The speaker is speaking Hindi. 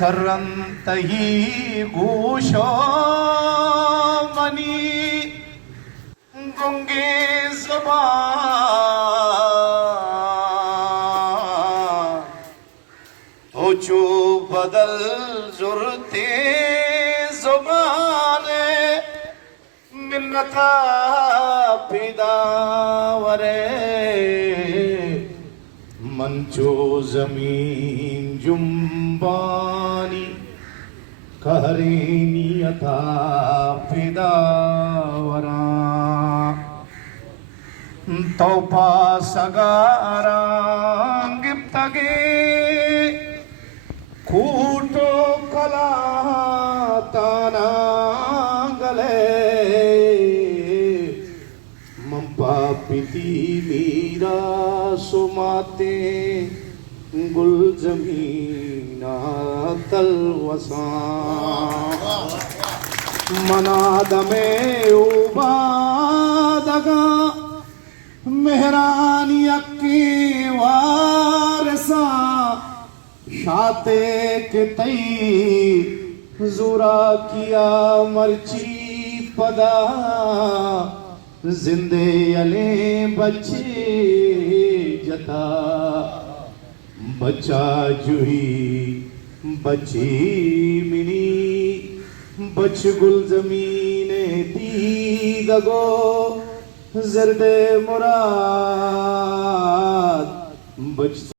करंतही गोशो मनी गुंगे ज़बान हो चो बदल जुरते ज़ुबाने मिन्नता पिदावरे मंचो जमीन जुम्बानी कहरेनी अथा पिदावरा तौपा सगारा गिप्तगे खूटो कला तानांगले मंपा पिती मीरा सुमाते गुल जमीना तलवसा मनाद में उबादगा मेहरानी अक्की वारसा शाते के तई जुरा किया मर्ची पदा जिंदे अले बच्चे जता बच्चा जुही बची मिनी बच गुल जमीने दी दगो जर्दे मुराद बच